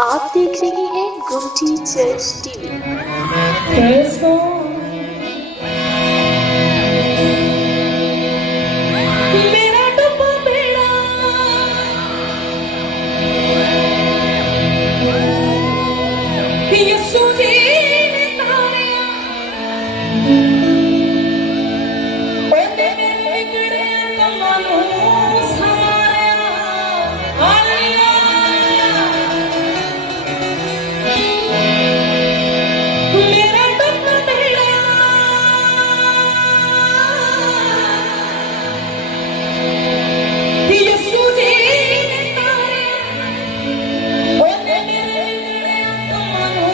आप देख रहे हैं गुमटी चर्च टीवी। मेरा डुबा बेड़ा यीशु जी ने तारिया, ओने मेरे बिगड़े कमां नूं संवारिया। हालेलुया। मेरा डुबा बेड़ा यीशु जी ने तारिया, ओने मेरे बिगड़े कमां नूं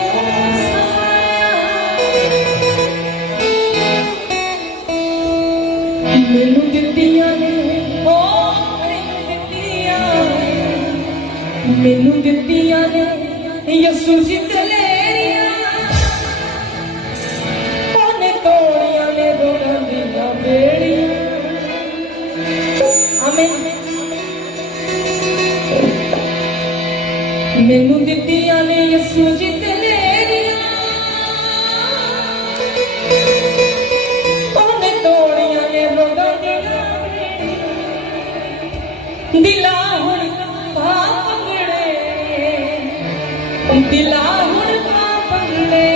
संवारिया। मैनू दित्तियां ने ओ मैनू दित्तियां ने यीशु जी कलेरियां, ओने तोड़ियां ने रोड़ां दियां बेड़ियां। आमीन। मैनू दित्तियां ने यीशु जी कलेरियां, ओने तोड़ियां ने रोड़ां दियां बेड़ियां। दिला हुण पा पंगड़े, दिला हुण पा पंगड़े।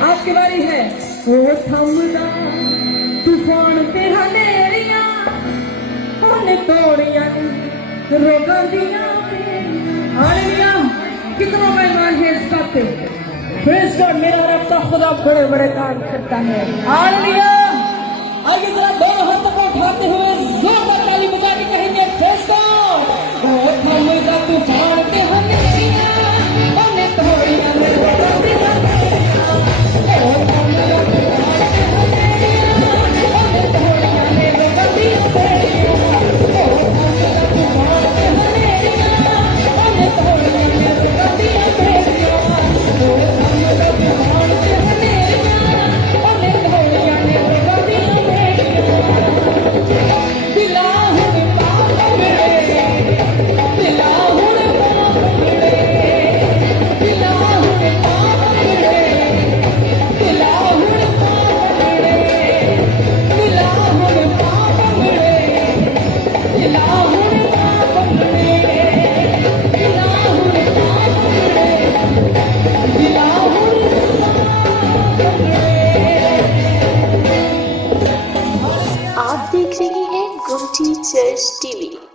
आपकी बारी है। वो थमदा तूफान ते हनेरियां, ओने तोड़ियां रोगां दियां बेड़ियां। हालेलुया। कितना मेहमान है इस बात पे। Praise God. मेरा रब तो खुदा बड़े बड़े काम करता है। हालेलुया। आगे जरा दोनों हाथों को उठाते हुए जोरदार ताली बजा के कहेंगे प्रेज़ गॉड। वो थमदा तूफान ते हनेरियां, ओने तोड़ियां रोगां दियां बेड़ियां। दिला हुण Teachers TV.